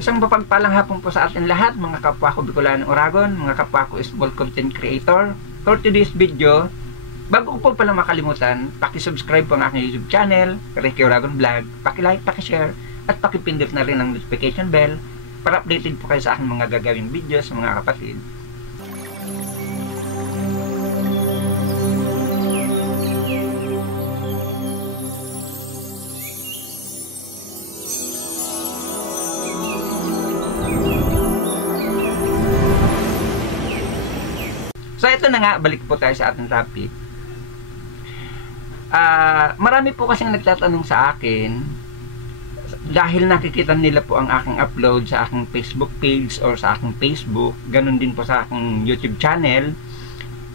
Isang mapagpalang hapon po sa atin lahat, mga kapwa ko Bicolanong Oragon, mga kapwa ko small content creator. For today's video, bago ko po pala makalimutan, paki-subscribe po ang aking YouTube channel, Ricky Oragon Vlog, paki-like, paki-share, at paki-pindot na rin ang notification bell para updated po kayo sa aking mga gagawing videos, mga kapatid. So ito na nga, balik po tayo sa ating topic. Marami po kasing nagtatanong sa akin dahil nakikita nila po ang aking upload sa aking Facebook page or sa aking Facebook, ganun din po sa aking YouTube channel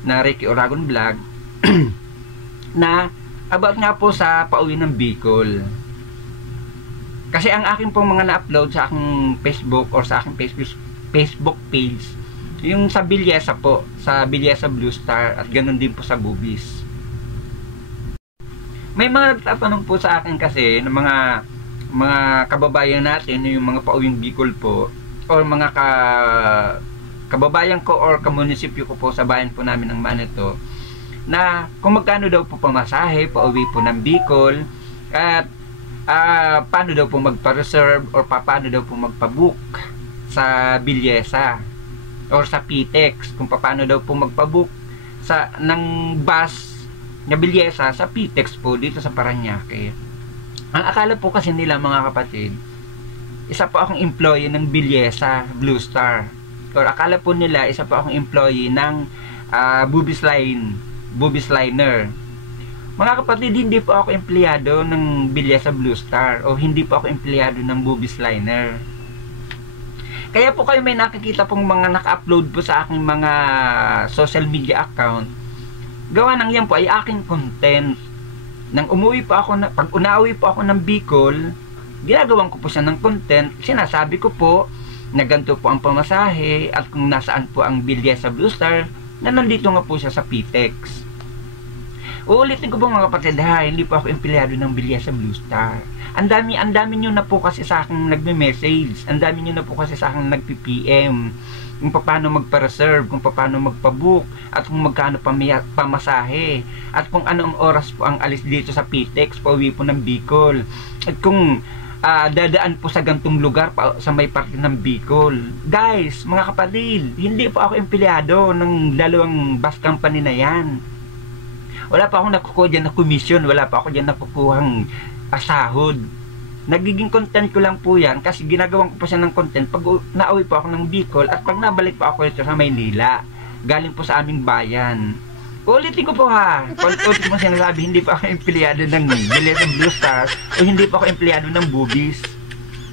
na Ricky Oragon Vlog na about nga po sa pauwi ng Bicol. Kasi ang aking pong mga na-upload sa aking Facebook or sa aking Facebook page, yung sa Bilyesa po, sa Bilyesa Blue Star, at ganun din po sa Bubis. May mga nagtatanong po sa akin kasi ng mga kababayan natin, yung mga pauwing Bicol po, or mga kababayan ko or kamunisipyo ko po sa bayan po namin ng Maneto, na kung magkano daw po pamasahe pauwi po ng Bicol, at paano daw po magpa-reserve or paano daw po magpa-book sa Bilyesa or sa PTEX, kung paano daw po magpa-book ng bus na Bilyesa sa PTEX po dito sa Parañaque. Ang akala po kasi nila, mga kapatid, isa po akong employee ng Bilyesa Blue Star, or akala po nila isa po akong employee ng Bubis Liner. Mga kapatid, hindi po ako empleyado ng Bilyesa Blue Star o hindi po ako empleyado ng Bubis Liner. Kaya po kayo may nakikita pong mga naka-upload po sa aking mga social media account. Gawa ng yan po ay aking content. Nang umuwi po ako, pag unauwi po ako ng Bicol, ginagawan ko po siya ng content. Sinasabi ko po na ganito po ang pamasahe at kung nasaan po ang Bilyesa Blue Star, na nandito nga po siya sa PTEX. Uulitin ko po, mga kapatid, hindi po ako empleyado ng Bilyesa Blue Star. Ang dami nyo na po kasi sa akin nagme-message. Ang dami nyo na po kasi sa akin nagpi-PM. Kung paano magpa-reserve, kung paano magpa-book, at kung magkano pamasahe, at kung anong oras po ang alis dito sa PTEX, pauwi po ng Bicol. At kung dadaan po sa gantong lugar sa may parte ng Bicol. Guys, mga kapatid, hindi po ako empleyado ng dalawang bus company na yan. Wala pa akong nakukuha dyan na commission, wala pa ako dyan nakukuhang sahod. Nagiging content ko lang po yan kasi ginagawan ko po siya ng content pag nauwi po ako ng Bicol at pag nabalik po ako ito sa Maynila, galing po sa aming bayan. Ulitin ko po, ulitin ko sinasabi, hindi pa ako empleyado ng Bilyesa Blue Star o hindi pa ako empleyado ng Bubis.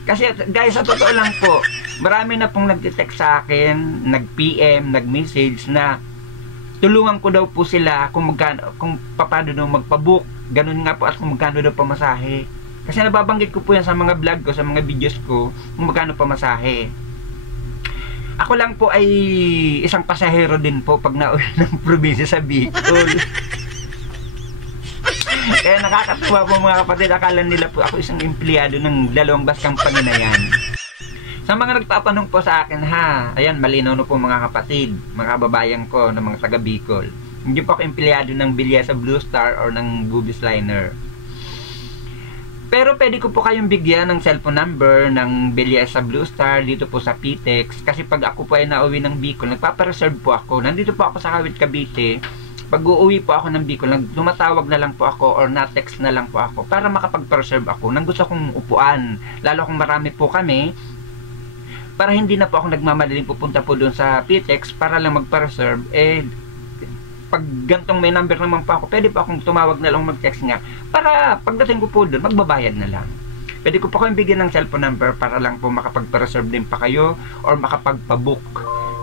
Kasi guys, sa totoo lang po, marami na pong nag-text sa akin, nag-PM, nag-message na tulungan ko daw po sila kung paano daw magpa-book, ganun nga po, at kung magkano daw pamasahe. Kasi nababanggit ko po yan sa mga vlog ko, sa mga videos ko, kung magkano pamasahe. Ako lang po ay isang pasahero din po pag nauwi ng probinsya sa Bicol. Kaya nakakatuwa po, mga kapatid, akala nila po ako isang empleyado ng dalawang bus company na yan. Sa mga nagtatanong po sa akin, ayan, malinaw na po, mga kapatid, mga kababayan ko na mga taga Bicol. Hindi po ako empleyado ng Bilyesa Blue Star or ng Bubis Liner. Pero pwede ko po kayong bigyan ng cellphone number ng Bilyesa Blue Star dito po sa PTEX. Kasi pag ako po ay nauwi ng Bicol, nagpapareserve po ako. Nandito po ako sa Kawit, Cavite. Pag uuwi po ako ng Bicol, tumatawag na lang po ako or na-text na lang po ako para makapag-reserve ako ng gusto kong upuan. Lalo kung marami po kami, para hindi na po ako nagmamadaling pupunta po doon sa PTEX para lang magpa-reserve. Pag gantong may number naman po ako, pwede po akong tumawag na lang, mag-text nga, para pagdating ko po doon, magbabayad na lang. Pwede ko po kayong bigyan ng cellphone number para lang po makapag-reserve din pa kayo or makapagpa-book.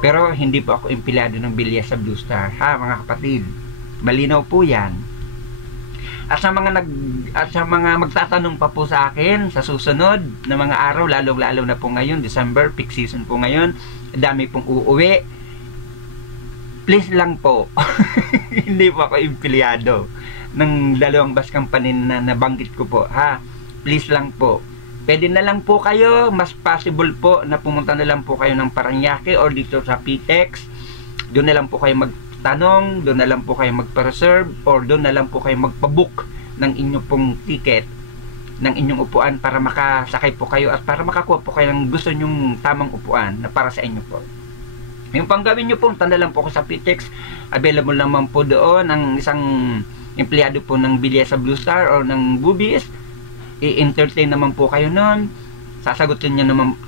Pero hindi po ako empleyado ng Bilyesa Blue Star, mga kapatid. Malinaw po yan. At sa mga magtatanong pa po sa akin sa susunod na mga araw, lalo na po ngayon, December, peak season po ngayon, dami pong uuwi. Please lang po, hindi po ako empleyado ng dalawang bus company na nabanggit ko po, Please lang po, pwede na lang po kayo, mas possible po na pumunta na lang po kayo ng Parañaque or dito sa PTEX. Doon na lang po kayo magtanong, doon na lang po kayo magpa-reserve, or doon na lang po kayo magpa-book ng inyong pong ticket, ng inyong upuan para makasakay po kayo at para makakuha po kayo ng gusto nyong tamang upuan na para sa inyo po. Yung pang gawin nyo po, punta na lang po ko sa PTEX. Available naman po doon ang isang empleyado po ng Bilyesa Blue Star or ng Boobies. I-entertain naman po kayo nun. Sasagutin naman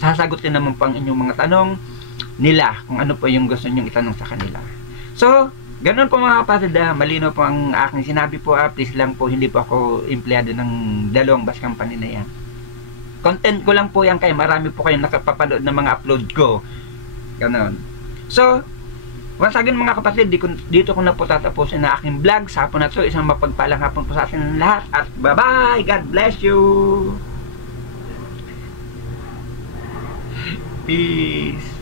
po ang inyong mga tanong nila kung ano po yung gusto nyong itanong sa kanila. So, ganun po mga kapatid, malino po ang aking sinabi po. Please lang po, hindi po ako empleyado ng dalawang bus company na yan. Content ko lang po yan, kaya marami po kayong nakapapanood ng mga upload ko. Ganun. So, once again mga kapatid, dito ko na po tatapusin na aking vlog sa hapon na to. Isang mapagpalang hapon po sa atin lahat. At bye-bye! God bless you! Peace!